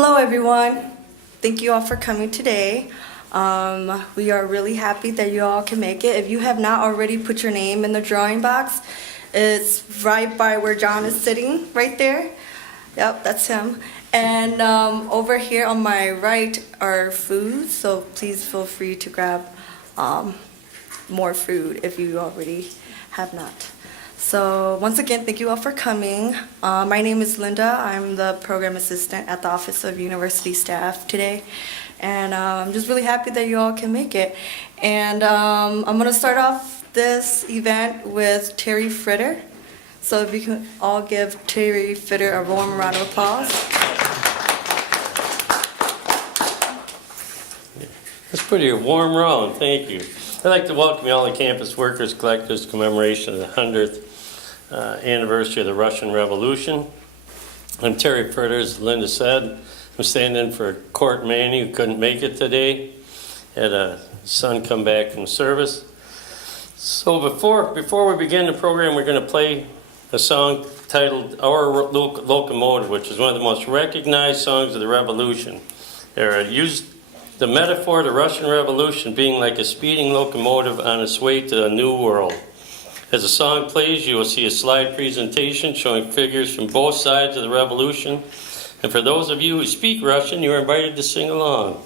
Hello everyone. Thank you all for coming today. We are really happy that you all can make it. If you have not already put your name in the drawing box, it's right by where John is sitting, right there. Yep, that's him. And over here on my right are foods, so please feel free to grab more food if you already have not. So once again, thank you all for coming. My name is Linda. I'm the program assistant at the Office of University Staff today. And I'm just really happy that you all can make it. And I'm going to start off this event with Terry Fritter. So if you can all give Terry Fritter a warm round of applause. That's pretty warm round, thank you. I'd like to welcome all the campus workers collectives commemoration of the 100th anniversary of the Russian Revolution. I'm Terry Fritter, as Linda said. I'm standing in for Court Manny, who couldn't make it today. Had a son come back from service. So before we begin the program, we're going to play a song titled Our Locomotive, which is one of the most recognized songs of the Revolution. It used the metaphor of the Russian Revolution being like a speeding locomotive on its way to a new world. As the song plays, you will see a slide presentation showing figures from both sides of the revolution. And for those of you who speak Russian, you are invited to sing along.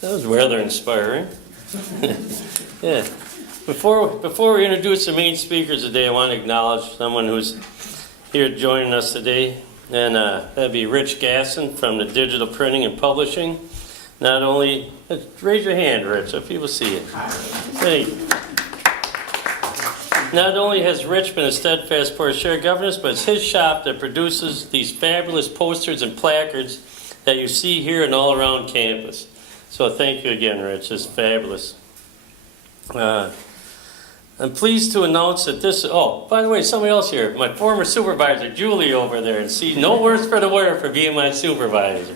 That was rather inspiring. Yeah. Before we introduce the main speakers today, I want to acknowledge someone who's here joining us today, and that'd be Rich Gasson from the Digital Printing and Publishing. Not only, raise your hand, Rich, so people see it. Thank you. Not only has Rich been a steadfast supporter of shared governance, but it's his shop that produces these fabulous posters and placards that you see here and all around campus. So thank you again, Rich. It's fabulous. I'm pleased to announce that this, oh, by the way, somebody else here, my former supervisor, Julie, over there, and see, no worse for the wear for being my supervisor.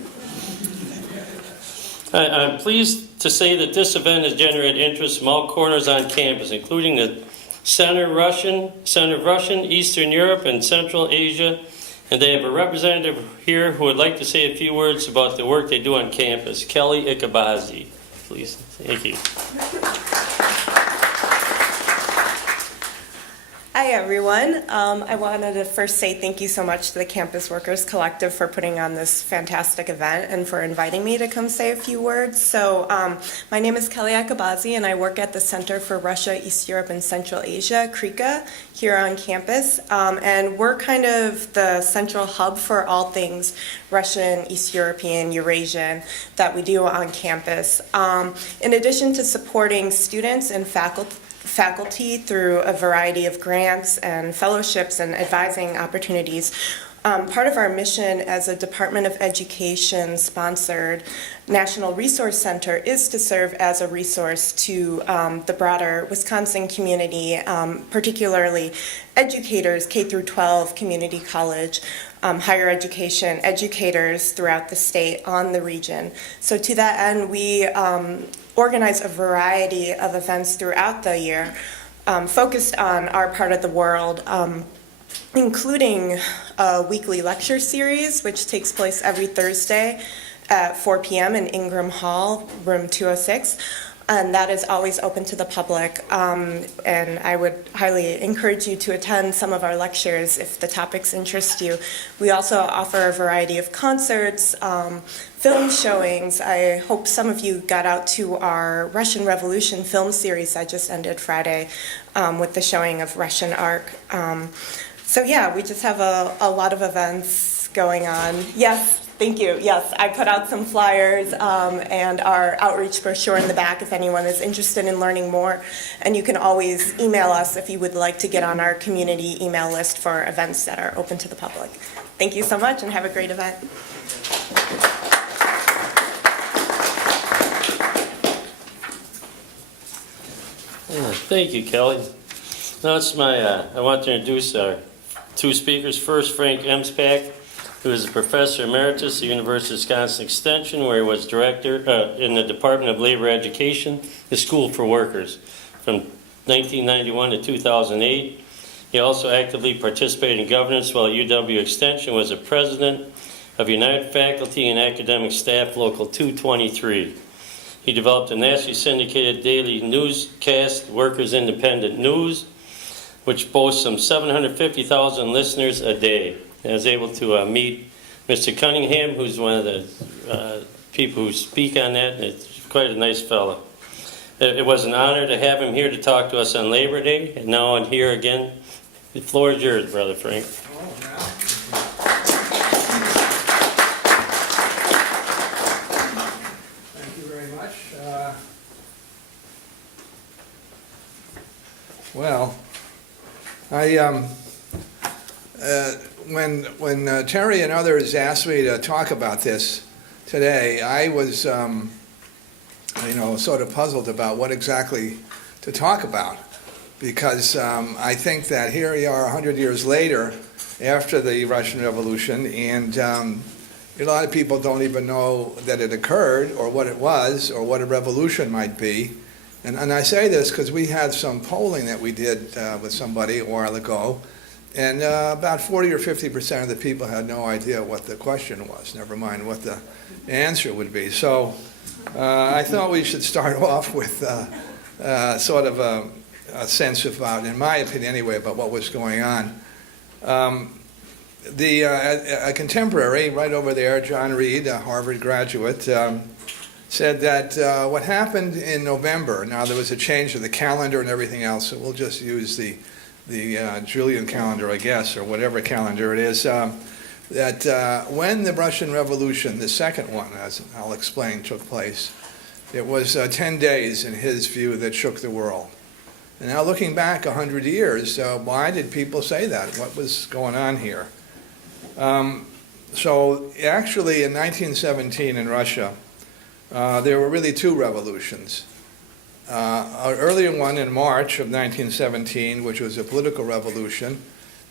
I'm pleased to say that this event has generated interest from all corners on campus, including the Center of Russian, Eastern Europe, and Central Asia, and they have a representative here who would like to say a few words about the work they do on campus. Kelly Ikabazi, please. Thank you. Hi, everyone. I wanted to first say thank you so much to the Campus Workers Collective for putting on this fantastic event and for inviting me to come say a few words. So, my name is Kelly Akabazi, and I work at the Center for Russia, East Europe, and Central Asia, CRECA, here on campus. And we're kind of the central hub for all things Russian, East European, Eurasian that we do on campus. In addition to supporting students and faculty through a variety of grants and fellowships and advising opportunities. Part of our mission as a Department of Education sponsored National Resource Center is to serve as a resource to the broader Wisconsin community, particularly educators, K through 12, community college, higher education, educators throughout the state on the region. So to that end, we organize a variety of events throughout the year focused on our part of the world, including a weekly lecture series, which takes place every Thursday at 4 p.m. in Ingram Hall, room 206. And that is always open to the public. And I would highly encourage you to attend some of our lectures if the topics interest you. We also offer a variety of concerts, film showings. I hope some of you got out to our Russian Revolution film series that just ended Friday with the showing of Russian art. So yeah, we just have a lot of events going on. Yes. Thank you. Yes, I put out some flyers and our outreach brochure in the back if anyone is interested in learning more. And you can always email us if you would like to get on our community email list for events that are open to the public. Thank you so much and have a great event. Thank you, Kelly. Now it's I want to introduce our two speakers. First, Frank Emspak, who is a professor emeritus at the University of Wisconsin Extension, where he was director in the Department of Labor Education, the School for Workers, from 1991 to 2008. He also actively participated in governance while at UW Extension was the president of United Faculty and Academic Staff Local 223. He developed a nationally syndicated daily newscast, Workers Independent News, which boasts some 750,000 listeners a day. I was able to meet Mr. Cunningham, who's one of the people who speak on that, and it's quite a nice fellow. It was an honor to have him here to talk to us on Labor Day, and now I'm here again. The floor is yours, Brother Frank. Thank you very much. Well, when Terry and others asked me to talk about this today, I was, sort of puzzled about what exactly to talk about, because I think that here we are 100 years later after the Russian Revolution, and a lot of people don't even know that it occurred or what it was or what a revolution might be. And I say this because we had some polling that we did with somebody a while ago, and about 40 or 50% of the people had no idea what the question was, never mind what the answer would be. So I thought we should start off with sort of a sense about, in my opinion anyway, about what was going on. A contemporary right over there, John Reed, a Harvard graduate, said that what happened in November, now there was a change of the calendar and everything else, so we'll just use the Julian calendar, I guess, or whatever calendar it is, that when the Russian Revolution, the second one, as I'll explain, took place, it was 10 days, in his view, that shook the world. And now looking back 100 years, why did people say that? What was going on here? So actually in 1917 in Russia, there were really two revolutions. An earlier one in March of 1917, which was a political revolution,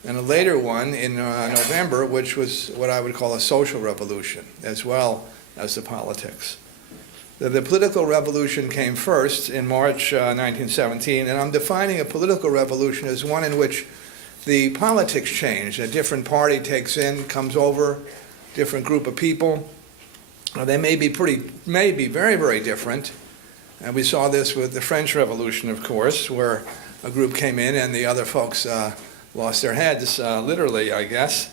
and a later one in November, which was what I would call a social revolution, as well as the politics. The political revolution came first in March 1917, and I'm defining a political revolution as one in which the politics change. A different party comes over, different group of people. They may be very, very different. And we saw this with the French Revolution, of course, where a group came in and the other folks lost their heads, literally, I guess.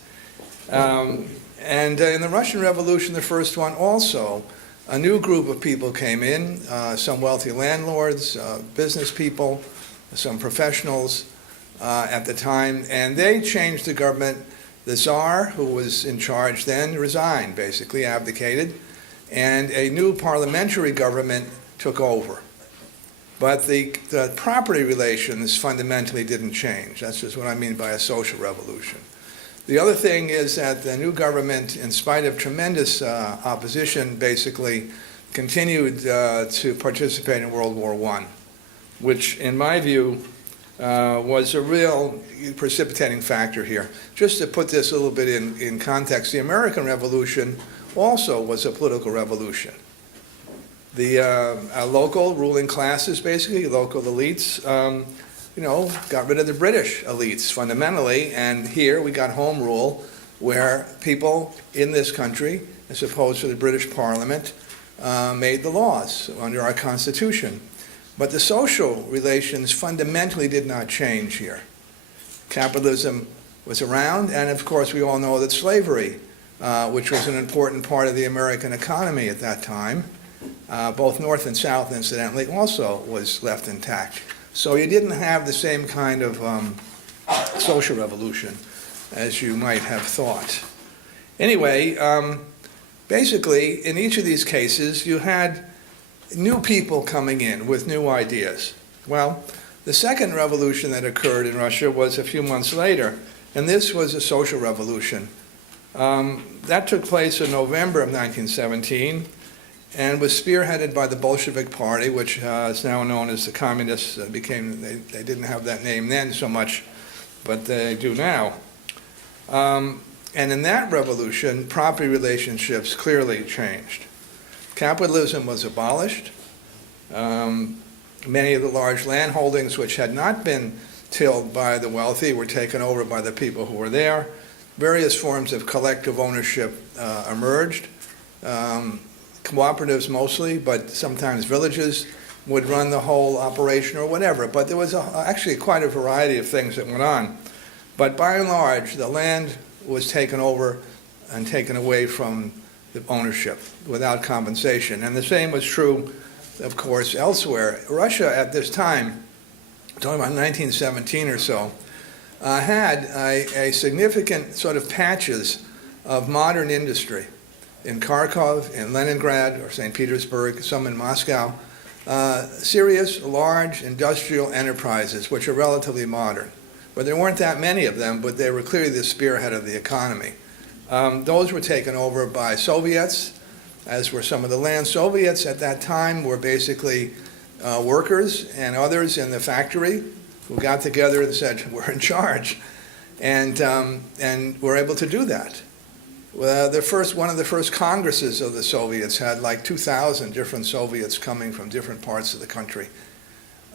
And in the Russian Revolution, the first one also, a new group of people came in, some wealthy landlords, business people, some professionals at the time, and they changed the government. The Tsar, who was in charge then, resigned, basically abdicated, and a new parliamentary government took over. But the property relations fundamentally didn't change. That's just what I mean by a social revolution. The other thing is that the new government, in spite of tremendous opposition, basically continued to participate in World War I, which, in my view, was a real precipitating factor here. Just to put this a little bit in context, the American Revolution also was a political revolution. The local ruling classes, basically, local elites, got rid of the British elites fundamentally, and here we got home rule where people in this country, as opposed to the British Parliament, made the laws under our Constitution. But the social relations fundamentally did not change here. Capitalism was around, and of course we all know that slavery, which was an important part of the American economy at that time, both North and South incidentally, also was left intact. So you didn't have the same kind of social revolution as you might have thought. Anyway, basically in each of these cases you had new people coming in with new ideas. Well, the second revolution that occurred in Russia was a few months later, and this was a social revolution. That took place in November of 1917 and was spearheaded by the Bolshevik Party, which is now known as the Communists. They didn't have that name then so much, but they do now. And in that revolution, property relationships clearly changed. Capitalism was abolished. Many of the large land holdings which had not been tilled by the wealthy were taken over by the people who were there. Various forms of collective ownership emerged. Cooperatives mostly, but sometimes villages would run the whole operation or whatever. But there was actually quite a variety of things that went on. But by and large, the land was taken over and taken away from the ownership without compensation. And the same was true, of course, elsewhere. Russia at this time, talking about 1917 or so, had a significant sort of patches of modern industry in Kharkov, in Leningrad, or St. Petersburg, some in Moscow, serious, large industrial enterprises, which are relatively modern. But there weren't that many of them, but they were clearly the spearhead of the economy. Those were taken over by Soviets, as were some of the land. Soviets at that time were basically workers and others in the factory who got together and said, we're in charge, and were able to do that. Well, one of the first congresses of the Soviets had like 2,000 different Soviets coming from different parts of the country.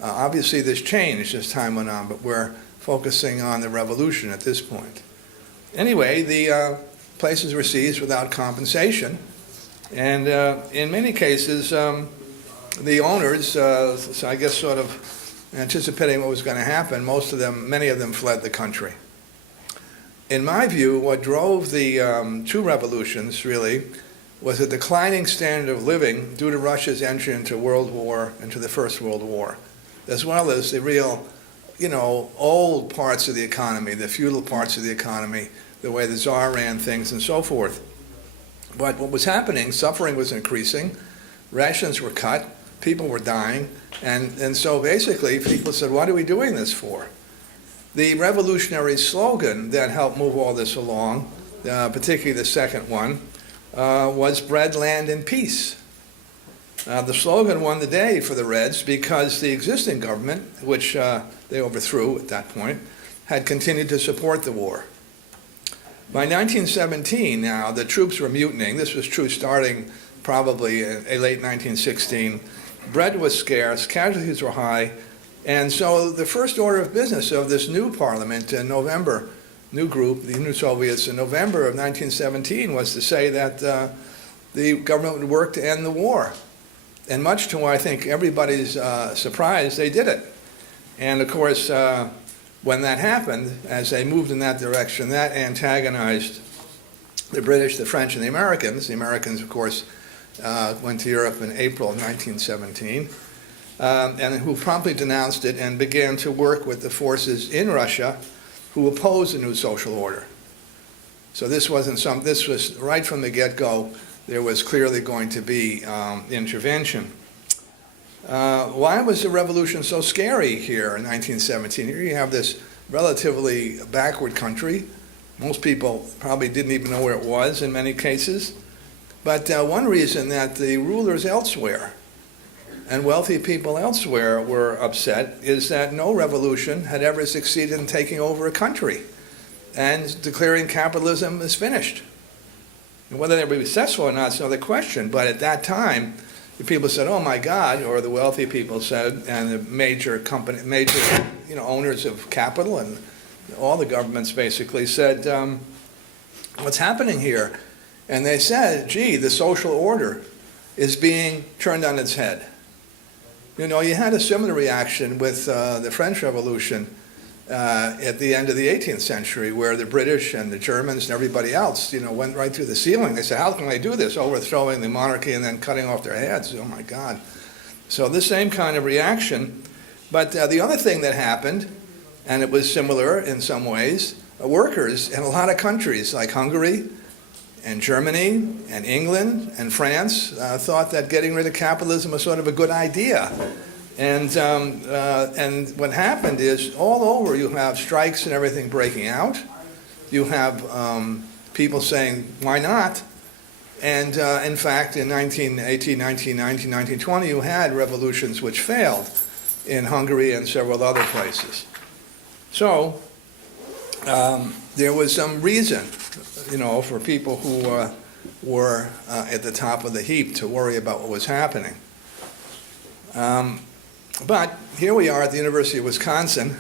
Obviously this changed as time went on, but we're focusing on the revolution at this point. Anyway, the places were seized without compensation, and in many cases the owners, so I guess sort of anticipating what was going to happen, many of them fled the country. In my view, what drove the two revolutions, really, was a declining standard of living due to Russia's entry into the First World War, as well as the real, old parts of the economy, the feudal parts of the economy, the way the Tsar ran things and so forth. But what was happening, suffering was increasing, rations were cut, people were dying, and so basically people said, what are we doing this for? The revolutionary slogan that helped move all this along, particularly the second one, was bread, land, and peace. The slogan won the day for the Reds because the existing government, which they overthrew at that point, had continued to support the war. By 1917 now, the troops were mutinying. This was true starting probably in late 1916. Bread was scarce, casualties were high, and so the first order of business of this new parliament in November, new group, the new Soviets in November of 1917, was to say that the government would work to end the war. And much to, I think, everybody's surprise, they did it. And of course, when that happened, as they moved in that direction, that antagonized the British, the French, and the Americans. The Americans, of course, went to Europe in April of 1917, and who promptly denounced it and began to work with the forces in Russia who opposed the new social order. So this was right from the get-go, there was clearly going to be intervention. Why was the revolution so scary here in 1917? Here you have this relatively backward country. Most people probably didn't even know where it was in many cases. But one reason that the rulers elsewhere and wealthy people elsewhere were upset is that no revolution had ever succeeded in taking over a country and declaring capitalism is finished. And whether they were successful or not is another question, but at that time, the people said, "Oh my God," or the wealthy people said, and the major owners of capital and all the governments basically said, "What's happening here?" And they said, "Gee, the social order is being turned on its head." You know, you had a similar reaction with the French Revolution at the end of the 18th century, where the British and the Germans and everybody else, went right through the ceiling. They said, "How can they do this? Overthrowing the monarchy and then cutting off their heads? Oh my God." So the same kind of reaction. But the other thing that happened, and it was similar in some ways, workers in a lot of countries like Hungary and Germany and England and France thought that getting rid of capitalism was sort of a good idea. And what happened is all over you have strikes and everything breaking out. You have people saying, "Why not?" And in fact, in 1918, 1919, 1920, you had revolutions which failed in Hungary and several other places. So there was some reason, for people who were at the top of the heap to worry about what was happening. But here we are at the University of Wisconsin,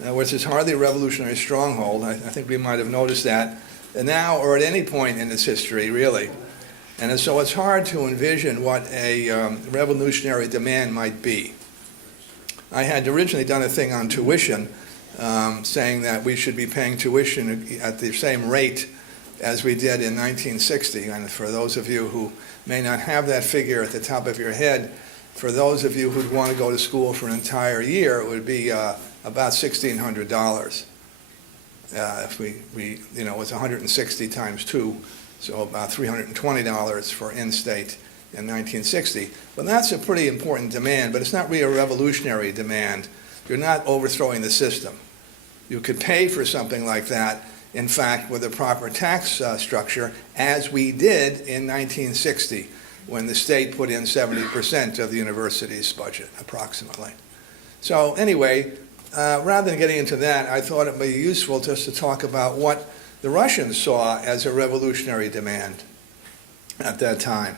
which is hardly a revolutionary stronghold. I think we might have noticed that now or at any point in its history, really. And so it's hard to envision what a revolutionary demand might be. I had originally done a thing on tuition, saying that we should be paying tuition at the same rate as we did in 1960. And for those of you who may not have that figure at the top of your head, for those of you who'd want to go to school for an entire year, it would be about $1,600. If it was 160 times 2, so about $320 for in-state in 1960. But that's a pretty important demand, but it's not really a revolutionary demand. You're not overthrowing the system. You could pay for something like that, in fact, with a proper tax structure, as we did in 1960, when the state put in 70% of the university's budget, approximately. So anyway, rather than getting into that, I thought it would be useful just to talk about what the Russians saw as a revolutionary demand at that time.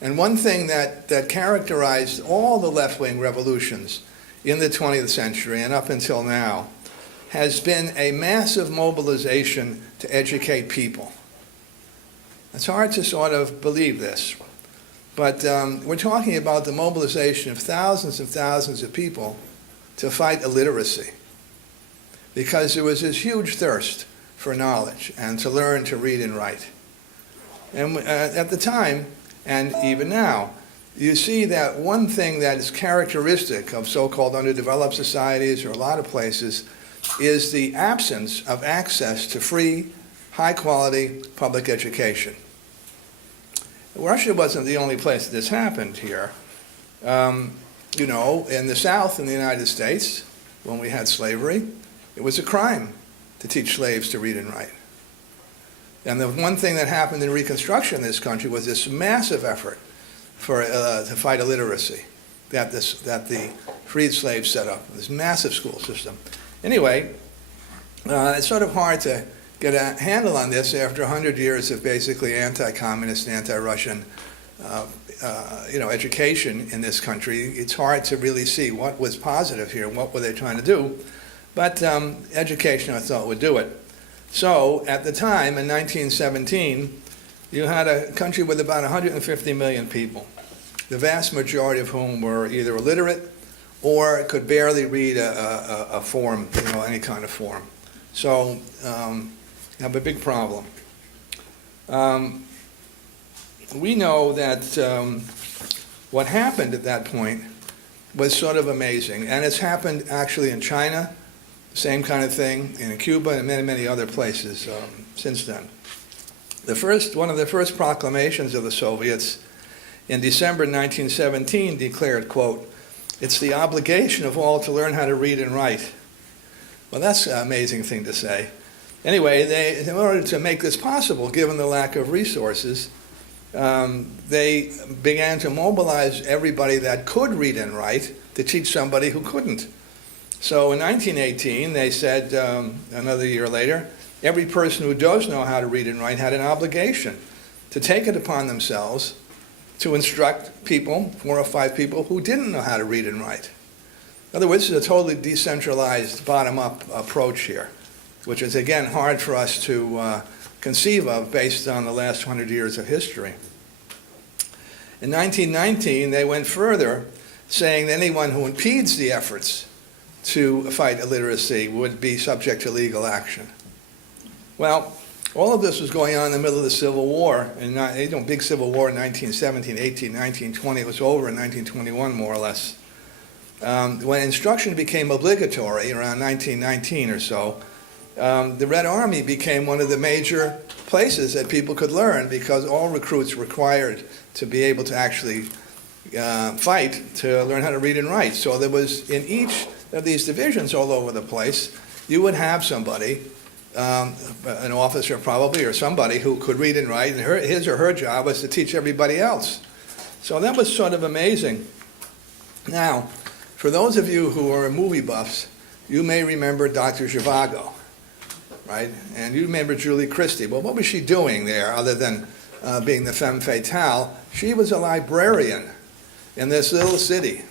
And one thing that characterized all the left-wing revolutions in the 20th century and up until now has been a massive mobilization to educate people. It's hard to sort of believe this, but we're talking about the mobilization of thousands and thousands of people to fight illiteracy, because there was this huge thirst for knowledge and to learn to read and write. And at the time, and even now, you see that one thing that is characteristic of so-called underdeveloped societies or a lot of places is the absence of access to free, high-quality public education. Russia wasn't the only place that this happened here. In the South in the United States, when we had slavery, it was a crime to teach slaves to read and write. And the one thing that happened in Reconstruction in this country was this massive effort to fight illiteracy that the freed slaves set up, this massive school system. Anyway, it's sort of hard to get a handle on this after 100 years of basically anti-communist and anti-Russian education in this country. It's hard to really see what was positive here and what were they trying to do. But education, I thought, would do it. So at the time, in 1917, you had a country with about 150 million people, the vast majority of whom were either illiterate or could barely read a form, any kind of form. So you have a big problem. We know that what happened at that point was sort of amazing, and it's happened actually in China, same kind of thing, in Cuba and many, many other places since then. One of the first proclamations of the Soviets in December 1917 declared, quote, "It's the obligation of all to learn how to read and write." Well, that's an amazing thing to say. Anyway, in order to make this possible, given the lack of resources, they began to mobilize everybody that could read and write to teach somebody who couldn't. So in 1918, they said, another year later, every person who does know how to read and write had an obligation to take it upon themselves to instruct people, 4 or 5 people, who didn't know how to read and write. In other words, it's a totally decentralized, bottom-up approach here, which is, again, hard for us to conceive of based on the last 100 years of history. In 1919, they went further, saying that anyone who impedes the efforts to fight illiteracy would be subject to legal action. Well, all of this was going on in the middle of the Civil War, and big Civil War in 1917, 18, 1920. It was over in 1921, more or less. When instruction became obligatory around 1919 or so, the Red Army became one of the major places that people could learn, because all recruits were required to be able to actually fight to learn how to read and write. So there was, in each of these divisions all over the place, you would have somebody, an officer probably, or somebody who could read and write, and his or her job was to teach everybody else. So that was sort of amazing. Now, for those of you who are movie buffs, you may remember Dr. Zhivago, right? And you remember Julie Christie. Well, what was she doing there other than being the femme fatale? She was a librarian in this little city.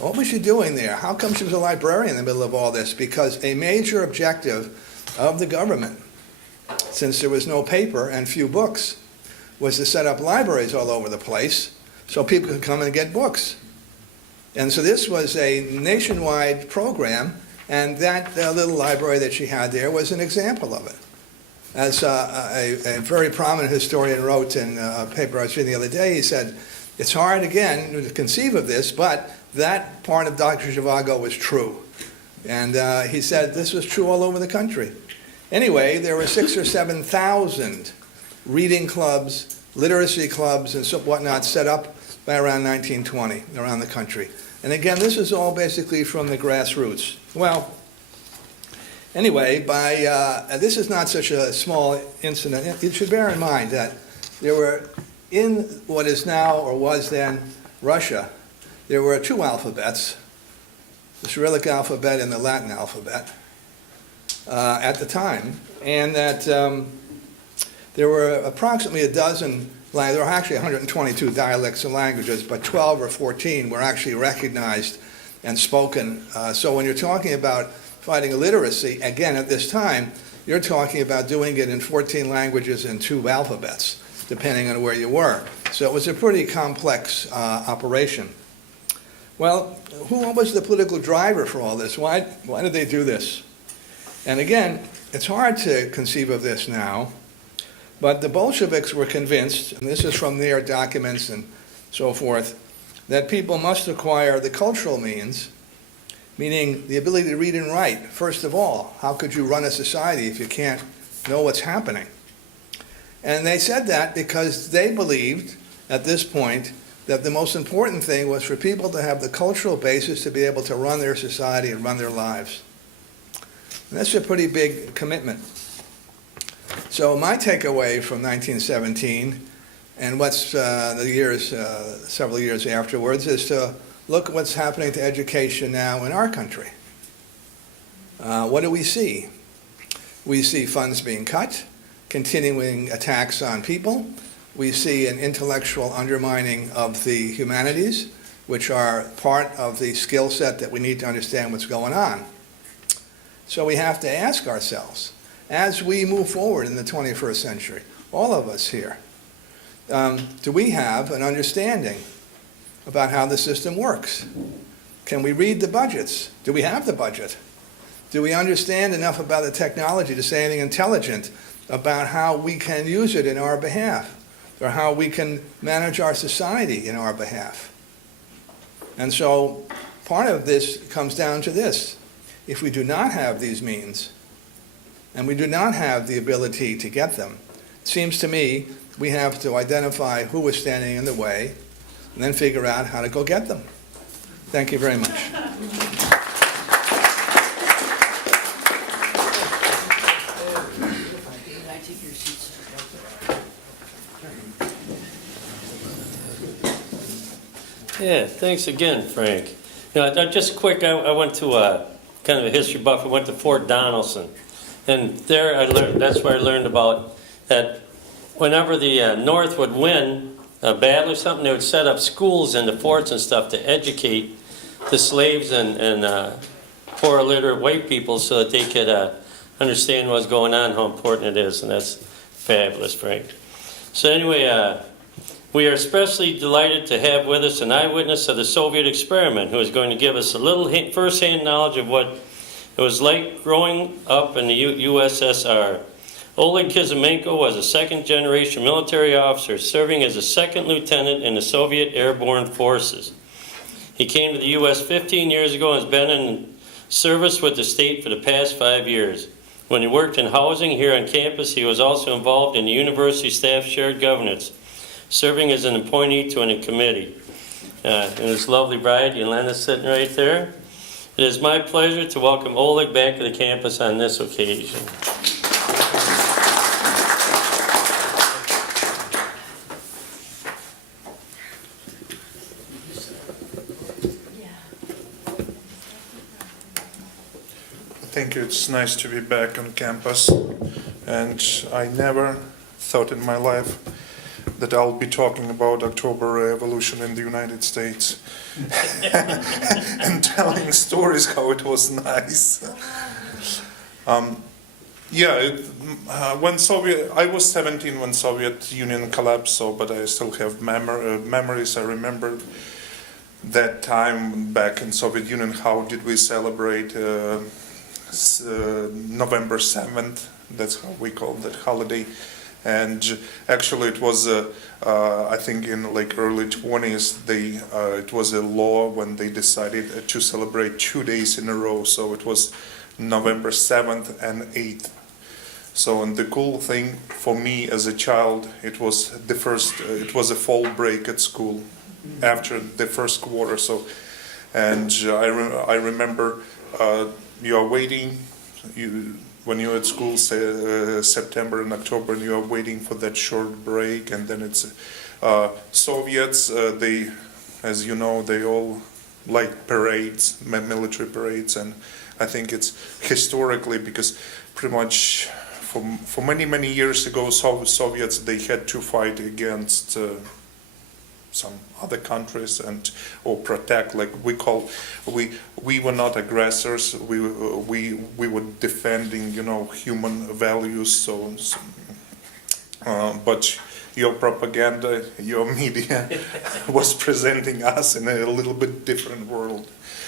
What was she doing there? How come she was a librarian in the middle of all this? Because a major objective of the government, since there was no paper and few books, was to set up libraries all over the place so people could come and get books. And so this was a nationwide program, and that little library that she had there was an example of it. As a very prominent historian wrote in a paper I was reading the other day, he said, it's hard, again, to conceive of this, but that part of Dr. Zhivago was true. And he said this was true all over the country. Anyway, there were 6,000 or 7,000 reading clubs, literacy clubs, and so whatnot set up by around 1920 around the country. And again, this is all basically from the grassroots. Well, anyway, this is not such a small incident. You should bear in mind that there were, in what is now or was then Russia, there were 2 alphabets, the Cyrillic alphabet and the Latin alphabet, at the time, and that there were approximately a dozen, there were actually 122 dialects and languages, but 12 or 14 were actually recognized and spoken. So when you're talking about fighting illiteracy, again, at this time, you're talking about doing it in 14 languages and 2 alphabets, depending on where you were. So it was a pretty complex operation. Well, what was the political driver for all this? Why did they do this? And again, it's hard to conceive of this now, but the Bolsheviks were convinced, and this is from their documents and so forth, that people must acquire the cultural means, meaning the ability to read and write. First of all, how could you run a society if you can't know what's happening? And they said that because they believed, at this point, that the most important thing was for people to have the cultural basis to be able to run their society and run their lives. And that's a pretty big commitment. So my takeaway from 1917 and what's several years afterwards is to look at what's happening to education now in our country. What do we see? We see funds being cut, continuing attacks on people. We see an intellectual undermining of the humanities, which are part of the skill set that we need to understand what's going on. So we have to ask ourselves, as we move forward in the 21st century, all of us here, do we have an understanding about how the system works? Can we read the budgets? Do we have the budget? Do we understand enough about the technology to say anything intelligent about how we can use it in our behalf, or how we can manage our society in our behalf? And so part of this comes down to this. If we do not have these means, and we do not have the ability to get them, it seems to me we have to identify who is standing in the way and then figure out how to go get them. Thank you very much. Yeah, thanks again, Frank. Just quick, I went to kind of a history buff. I went to Fort Donelson, and there I learned. That's where I learned about that. Whenever the North would win a battle or something, they would set up schools in the forts and stuff to educate the slaves and poor illiterate white people so that they could understand what's going on, how important it is, and that's fabulous, Frank. So anyway, we are especially delighted to have with us an eyewitness of the Soviet experiment who is going to give us a little first-hand knowledge of what it was like growing up in the USSR. Oleg Kizimenko was a second-generation military officer serving as a second lieutenant in the Soviet Airborne Forces. He came to the U.S. 15 years ago and has been in service with the state for the past 5 years. When he worked in housing here on campus, he was also involved in the university staff shared governance, serving as an appointee to a committee. And his lovely bride, Yelena, sitting right there. It is my pleasure to welcome Oleg back to the campus on this occasion. Thank you. It's nice to be back on campus, and I never thought in my life that I'll be talking about October Revolution in the United States and telling stories how it was nice. I was 17 when Soviet Union collapsed, but I still have memories. I remember that time back in Soviet Union. How did we celebrate November 7th? That's how we call that holiday. And actually, it was, I think, in like early 20s, it was a law when they decided to celebrate 2 days in a row. So it was November 7th and 8th. So, and the cool thing for me as a child, it was it was a fall break at school after the first quarter. So, and I remember you are waiting. When you're at school, say, September and October, and you are waiting for that short break, and then it's Soviets. They, as you know, they all like parades, military parades, and I think it's historically because pretty much for many years ago, Soviets they had to fight against some other countries or protect, like we were not aggressors, we were defending human values, but your propaganda, your media was presenting us in a little bit different world.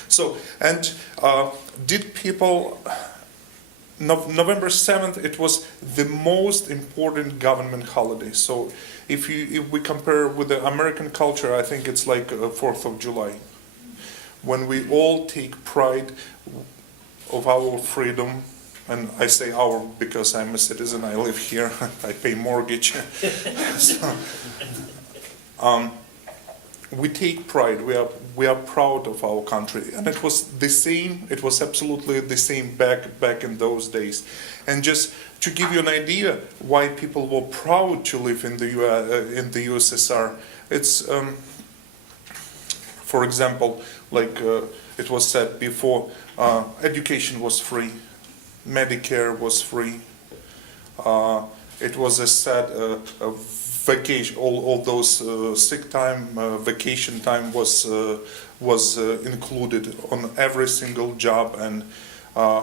So, and did people November 7th, it was the most important government holiday. So if we compare with the American culture, I think it's like 4th of July, when we all take pride of our freedom. And I say our because I'm a citizen, I live here, I pay mortgage. So, we take pride, we are proud of our country, and it was the same, it was absolutely the same back in those days. And just to give you an idea why people were proud to live in the USSR, it's for example, like it was said before, education was free, Medicare was free, it was a said vacation, all those sick time, vacation time was included on every single job, and a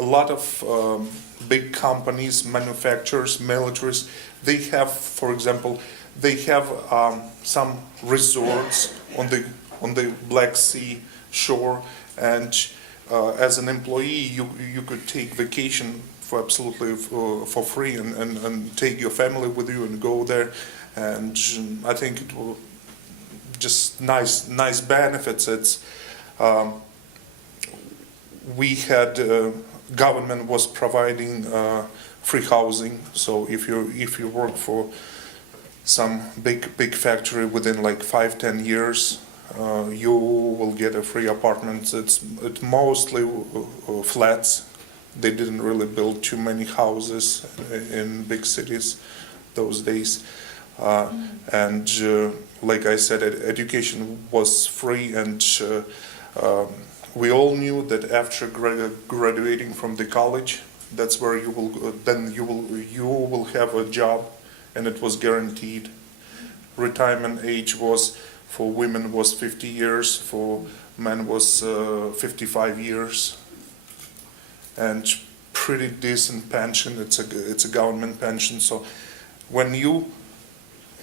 lot of big companies, manufacturers, militaries, they have, for example, they have some resorts on the Black Sea shore, and as an employee, you could take vacation for absolutely for free and take your family with you and go there, and I think it will just nice benefits. It's we had government was providing free housing, so if you work for some big factory within like 5-10 years, you will get a free apartment. It's mostly flats. They didn't really build too many houses in big cities those days. And like I said, education was free, and we all knew that after graduating from the college, that's where you will have a job, and it was guaranteed. Retirement age was for women was 50 years, for men was 55 years, and pretty decent pension. It's a government pension. So when you,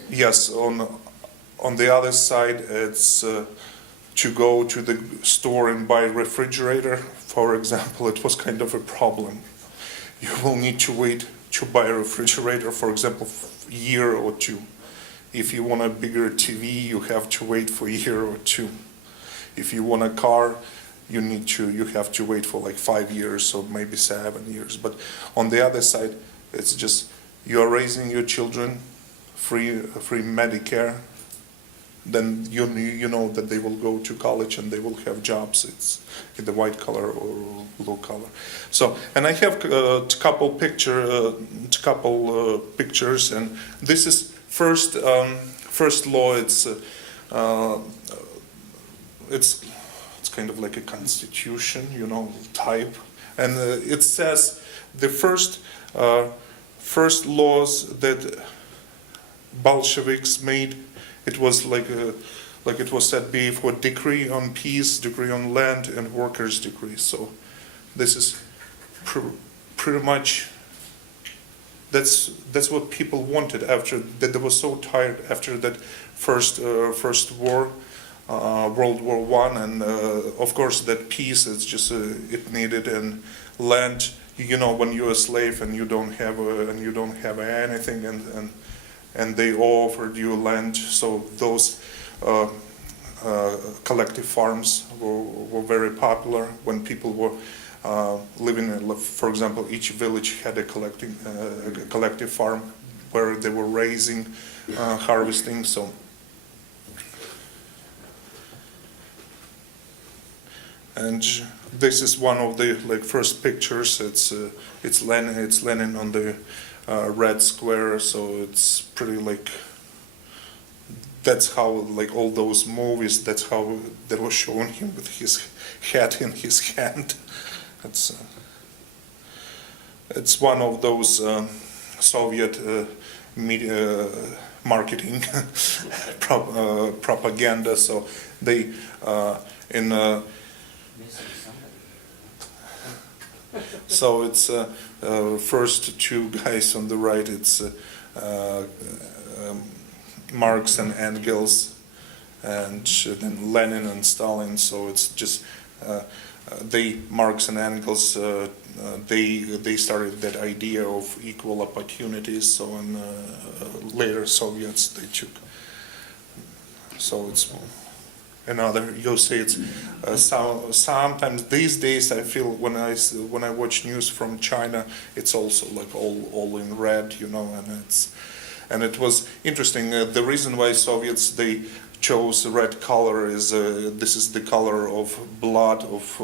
yes, on the other side, it's to go to the store and buy a refrigerator, for example, it was kind of a problem. You will need to wait to buy a refrigerator, for example, a year or two. If you want a bigger TV, you have to wait for a year or two. If you want a car, you have to wait for like 5 years or maybe 7 years. But on the other side, it's just you're raising your children, free Medicare, then you know that they will go to college and they will have jobs. It's in the white collar or blue collar. So, and I have a couple pictures, and this is first law. It's kind of like a constitution, type, and it says the first laws that Bolsheviks made. It was like it was said before, decree on peace, decree on land, and workers' decree. So this is pretty much that's what people wanted after that. They were so tired after that first war, World War I, and of course that peace is just it needed, and land. When you're a slave and you don't have anything, and they offered you land, so those collective farms were very popular when people were living in, for example, each village had a collective farm where they were raising, harvesting. So, and this is one of the first pictures. It's Lenin on the Red Square, so it's pretty that's how all those movies, that's how they were showing him with his hat in his hand. It's one of those Soviet media marketing propaganda. So they so it's first two guys on the right. It's Marx and Engels, and then Lenin and Stalin. So it's just Marx and Engels. They started that idea of equal opportunities. So and later Soviets they took. So it's another. You'll see it's sometimes these days I feel when I watch news from China, it's also all in red, and it was interesting. The reason why Soviets they chose red color is this is the color of blood of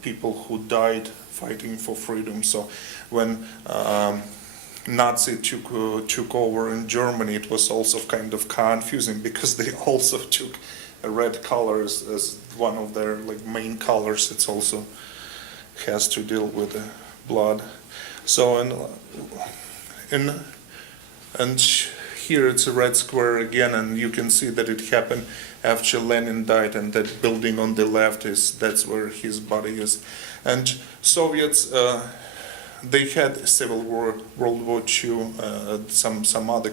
people who died fighting for freedom. So when Nazi took over in Germany, it was also kind of confusing because they also took a red color as one of their main colors. It's also has to deal with the blood. So and here it's a red square again, and you can see that it happened after Lenin died, and that building on the left that's where his body is. And Soviets they had civil war, World War II, some other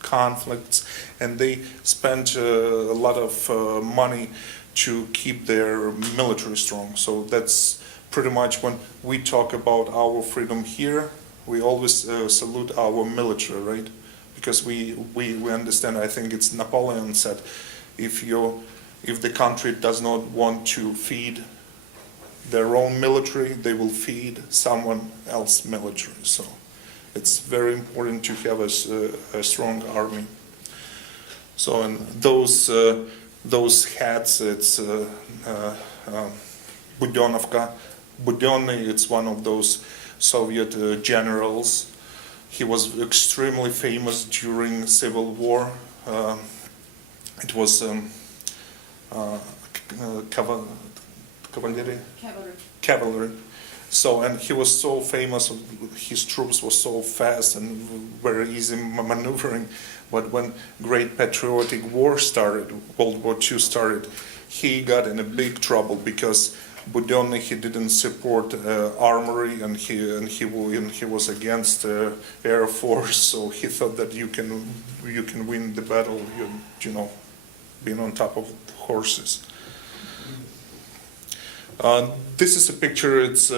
conflicts, and they spent a lot of money to keep their military strong. So that's pretty much when we talk about our freedom here, we always salute our military, right? Because we understand, I think it's Napoleon said, if the country does not want to feed their own military, they will feed someone else's military. So it's very important to have a strong army. So and those hats, it's Budyonovka. Budyonny, it's one of those Soviet generals. He was extremely famous during Civil War. It was cavalry. So, and he was so famous, his troops were so fast and very easy maneuvering. But when Great Patriotic War started, World War II started, he got in a big trouble because Budyonny, he didn't support armory, and he was against Air Force. So he thought that you can win the battle, you know, being on top of horses. This is a picture. It's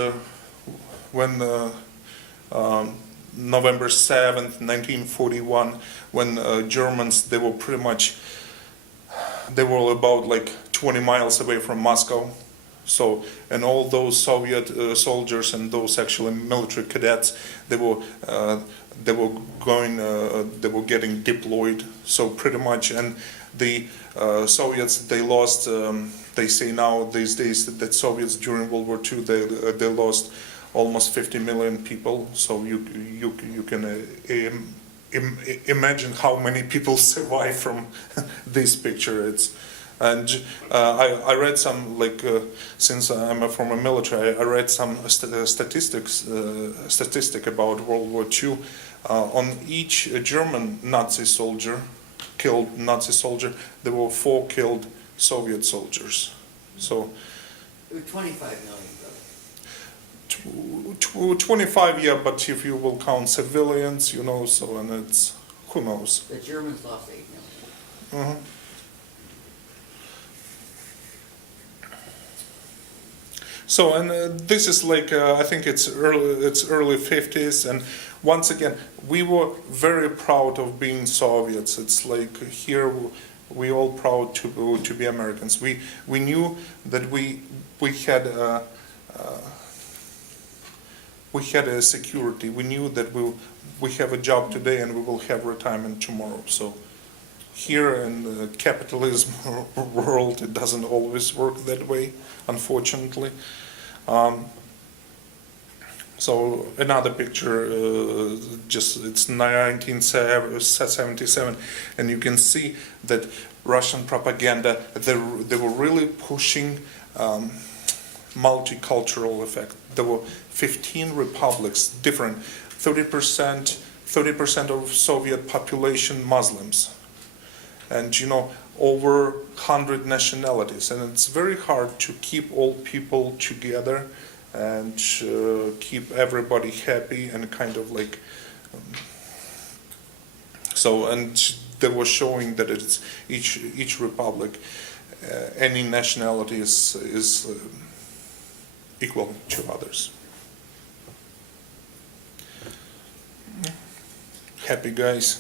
when November 7th, 1941, when Germans, they were about like 20 miles away from Moscow. So, and all those Soviet soldiers and those actually military cadets, they were getting deployed. So pretty much, and the Soviets, they lost. They say now these days that Soviets during World War II, they lost almost 50 million people. So you can imagine how many people survive from this picture. And I read some, like, since I'm from a military, I read some statistic about World War II. On each German Nazi soldier, there were 4 killed Soviet soldiers. So 25 million, brother. 25, yeah, but if you will count civilians, you know, so, and it's, who knows. The Germans lost 8 million. Mhm. So, and this is like, I think it's early 50s, and once again, we were very proud of being Soviets. It's like here we all proud to be Americans. We knew that we had a security. We knew that we have a job today and we will have retirement tomorrow. So here in the capitalism world, it doesn't always work that way, unfortunately. So another picture, it's 1977, and you can see that Russian propaganda, they were really pushing multicultural effect. There were 15 republics, different, 30% of Soviet population Muslims, and over 100 nationalities, and it's very hard to keep all people together and keep everybody happy and kind of like so. And they were showing that it's each republic, any nationality is equal to others. Happy guys.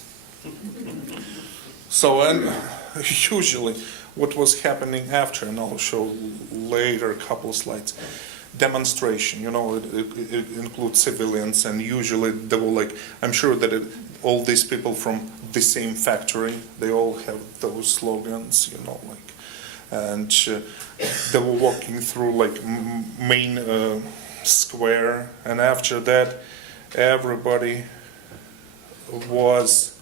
So, and usually what was happening after, and I'll show later a couple of slides, demonstration, it includes civilians, and usually they were like, I'm sure that all these people from the same factory, they all have those slogans, and they were walking through like main square, and after that everybody was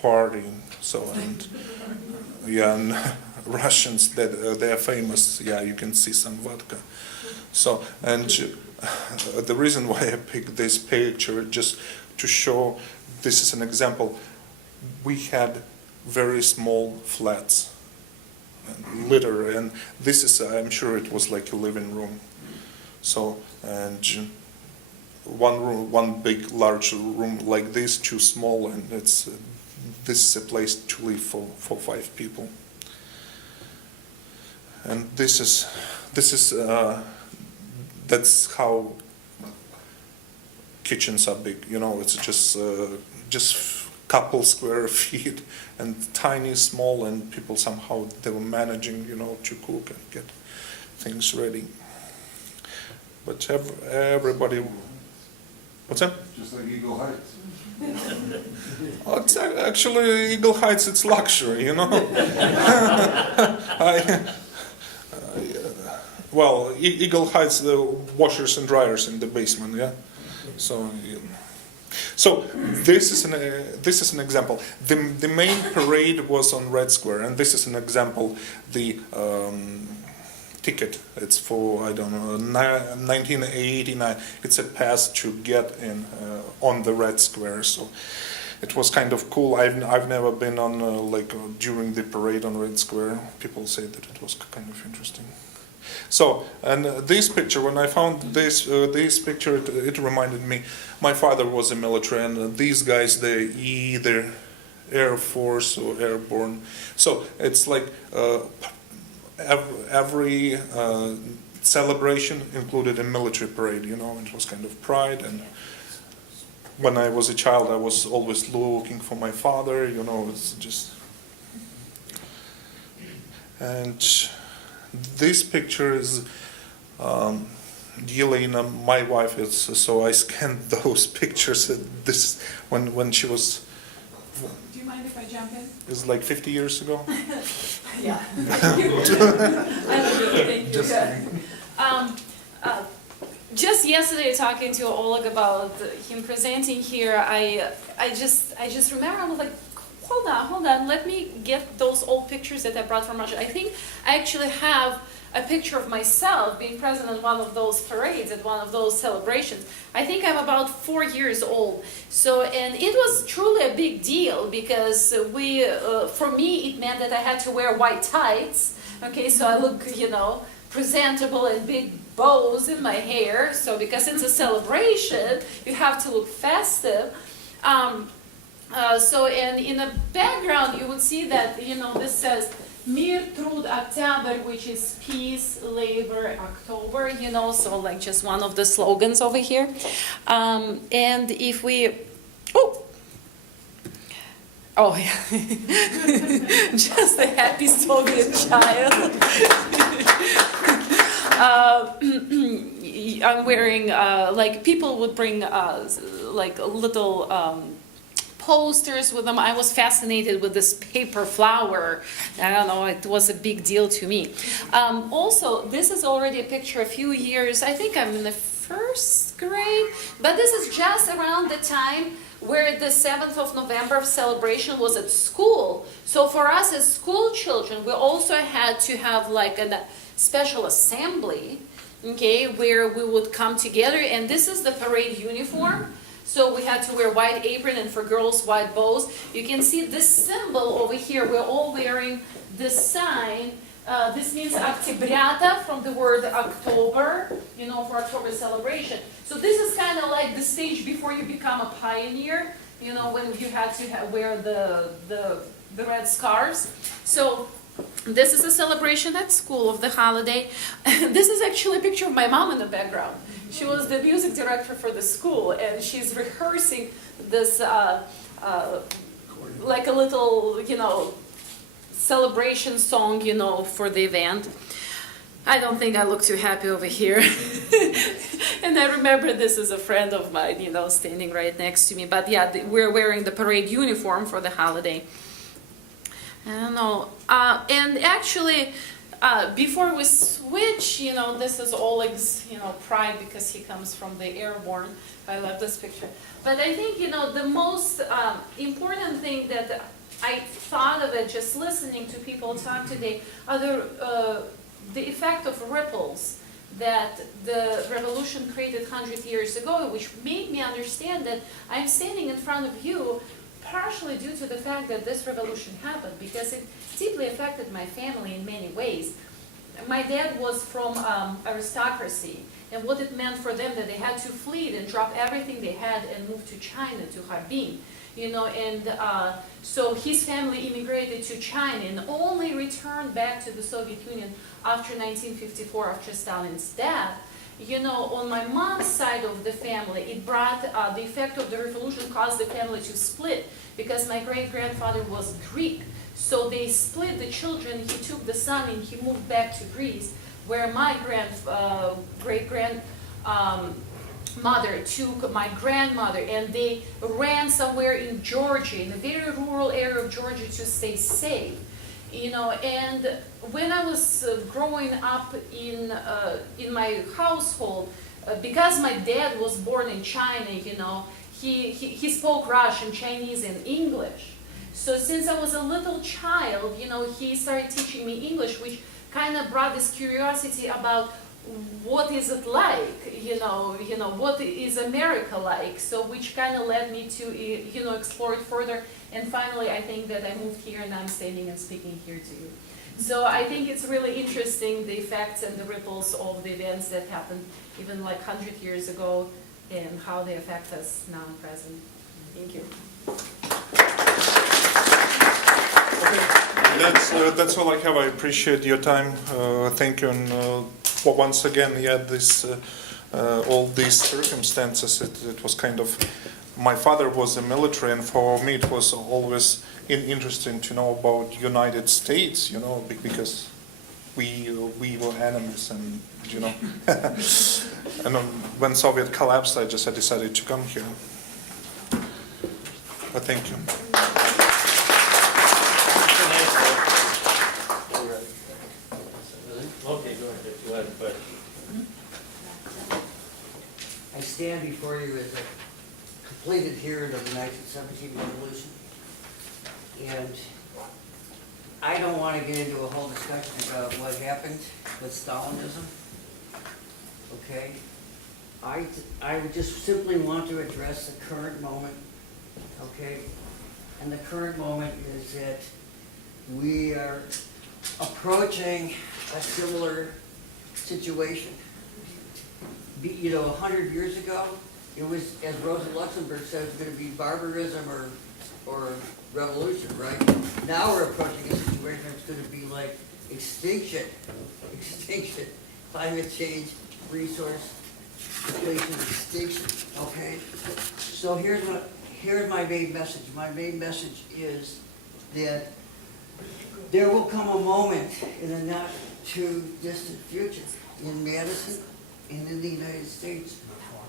partying. So, and yeah, and Russians, that they're famous. Yeah, you can see some vodka. So, and the reason why I picked this picture, just to show, this is an example. We had very small flats, and litter, and this is, I'm sure it was like a living room. So, and one room, one big large room like this, too small, and this is a place to live for 5 people. And that's how kitchens are big. You know, it's just couple square feet and tiny, small, and people somehow they were managing, you know, to cook and get things ready. But everybody, what's that? Just like Eagle Heights. Oh, it's actually Eagle Heights. It's luxury, you know. Well, Eagle Heights, the washers and dryers in the basement, yeah. So, so this is an example. The main parade was on Red Square, and this is an example. The ticket, it's for, I don't know, 1989. It's a pass to get in on the Red Square. So it was kind of cool. I've never been on during the parade on Red Square. People say that it was kind of interesting. So, and this picture, when I found this picture, it reminded me, my father was in military, and these guys, they either Air Force or Airborne. So it's like every celebration included a military parade, you know, it was kind of pride. And when I was a child, I was always looking for my father, you know, it's just... And this picture is Yelena, my wife, is, so I scanned those pictures. This when she was. Do you mind if I jump in? It was like 50 years ago. Yeah. Thank you. Just yesterday, talking to Oleg about him presenting here, I just remember, I was like, hold on, let me get those old pictures that I brought from Russia. I think I actually have a picture of myself being present at one of those parades, at one of those celebrations. I think I'm about 4 years old. So, and it was truly a big deal because for me, it meant that I had to wear white tights. Okay, so I look, you know, presentable and big bows in my hair. So because it's a celebration, you have to look festive. So, and in the background, you would see that, you know, this says Mir Trud October, which is Peace, Labor, October, you know, so like just one of the slogans over here. And if we, oh yeah, just a happy Soviet child. I'm wearing, like people would bring like little posters with them. I was fascinated with this paper flower. I don't know, it was a big deal to me. Also, this is already a picture a few years, I think I'm in the 1st grade, but this is just around the time where the 7th of November celebration was at school. So for us as school children, we also had to have like a special assembly, okay, where we would come together, and this is the parade uniform. So we had to wear white apron, and for girls, white bows. You can see this symbol over here. We're all wearing this sign. This means Октябрята, from the word October, you know, for October celebration. So this is kind of like the stage before you become a pioneer, you know, when you had to wear the red scarves. So this is a celebration at school of the holiday. This is actually a picture of my mom in the background. She was the music director for the school, and she's rehearsing this like a little, you know, celebration song, you know, for the event. I don't think I look too happy over here. And I remember this is a friend of mine, you know, standing right next to me. But yeah, we're wearing the parade uniform for the holiday. I don't know. And actually, before we switch, you know, this is Oleg's, you know, pride because he comes from the airborne. I love this picture. But I think, you know, the most important thing that I thought of it just listening to people talk today are the effect of ripples that the revolution created 100 years ago, which made me understand that I'm standing in front of you partially due to the fact that this revolution happened, because it deeply affected my family in many ways. My dad was from aristocracy, and what it meant for them that they had to flee and drop everything they had and move to China, to Harbin. and so his family immigrated to China and only returned back to the Soviet Union after 1954, after Stalin's death. On my mom's side of the family, it brought the effect of the revolution caused the family to split because my great-grandfather was Greek. So they split the children. He took the son and he moved back to Greece, where my great-grandmother took my grandmother, and they ran somewhere in Georgia, in a very rural area of Georgia, to stay safe. And when I was growing up in my household, because my dad was born in China, he spoke Russian, Chinese, and English. So since I was a little child, he started teaching me English, which kind of brought this curiosity about what is it like, what is America like? So which kind of led me to, explore it further. And finally, I think that I moved here and I'm standing and speaking here to you. So I think it's really interesting, the effects and the ripples of the events that happened even like 100 years ago and how they affect us now and present. Thank you. That's all I have. I appreciate your time. Thank you. And for once again, this all these circumstances. It was kind of. My father was a military, and for me it was always interesting to know about United States. Because we were enemies, and and when Soviet collapsed, I decided to come here. But thank you. Okay, go ahead, if you had a question. I stand before you as a completed adherent of the 1917 revolution. And I don't want to get into a whole discussion about what happened with Stalinism. Okay? I would just simply want to address the current moment. Okay? And the current moment is that we are approaching a similar situation. 100 years ago, it was, as Rosa Luxemburg said, it was going to be barbarism or revolution, right? Now we're approaching a situation that's going to be like extinction, climate change, resource depletion, extinction, okay? So here's my main message. My main message is that there will come a moment in the not too distant future in Madison and in the United States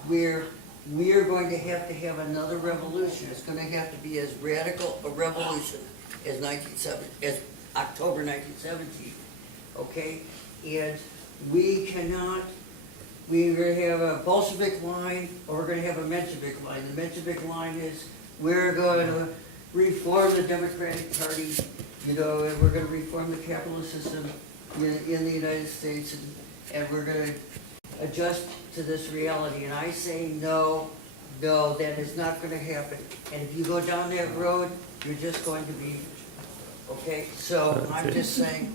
where we are going to have another revolution. It's going to have to be as radical a revolution as October 1917. Okay? And we're going to have a Bolshevik line or we're going to have a Menshevik line. The Menshevik line is we're going to reform the Democratic Party, and we're going to reform the capitalist system in the United States, and we're going to adjust to this reality. And I say no, that is not going to happen. And if you go down that road, you're just going to be, okay? So I'm just saying,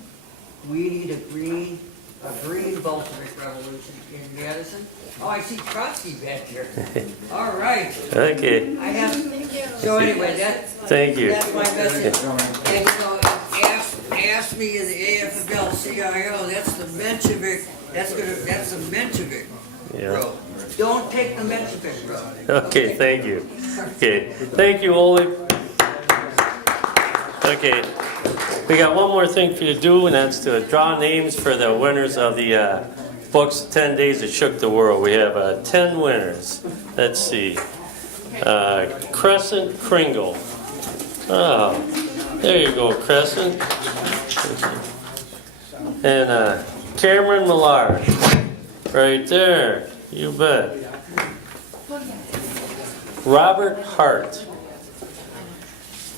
we need a green Bolshevik revolution in Madison. Oh, I see Trotsky back here. All right. Okay, So anyway, thank you. that's my message. And ask me in the AFL-CIO, that's the Menshevik, that's the Menshevik Yeah. road. Don't take the Menshevik road. Okay, thank you. Okay, thank you, Ole. Okay, we got one more thing for you to do, and that's to draw names for the winners of the books, 10 Days That Shook the World. We have 10 winners. Let's see. Crescent Kringle. Oh, there you go, Crescent. And Cameron Millard. Right there. You bet. Robert Hart.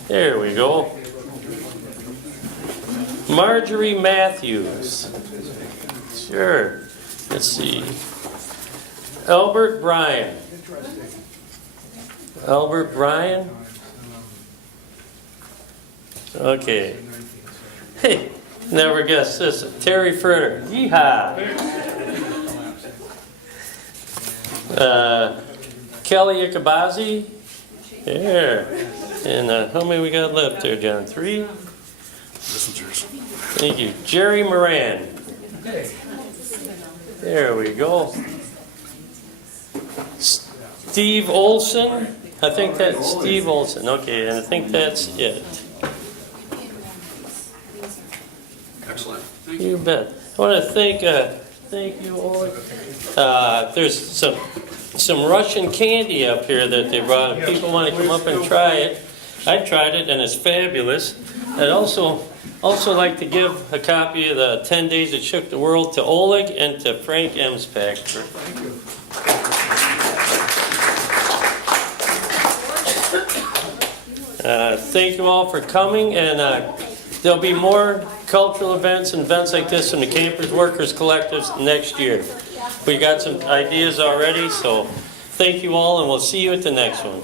There we go. Marjorie Matthews. Sure. Let's see. Albert Bryan. Albert Bryan? Okay. Hey, never guessed this. Terry Furter. Yeehaw. Kelly Ikabazi. There. And how many we got left there, John? 3? Thank you. Jerry Moran. There we go. Steve Olson. I think that's Steve Olson. Okay, and I think that's it. Excellent. You bet. I want to thank you, Oleg. There's some Russian candy up here that they brought. If people want to come up and try it, I tried it and it's fabulous. I'd also like to give a copy of the 10 Days That Shook the World to Oleg and to Frank Emspak. Thank you. Thank you all for coming, and there'll be more cultural events and events like this from the Campers Workers Collectives next year. We got some ideas already, so thank you all, and we'll see you at the next one.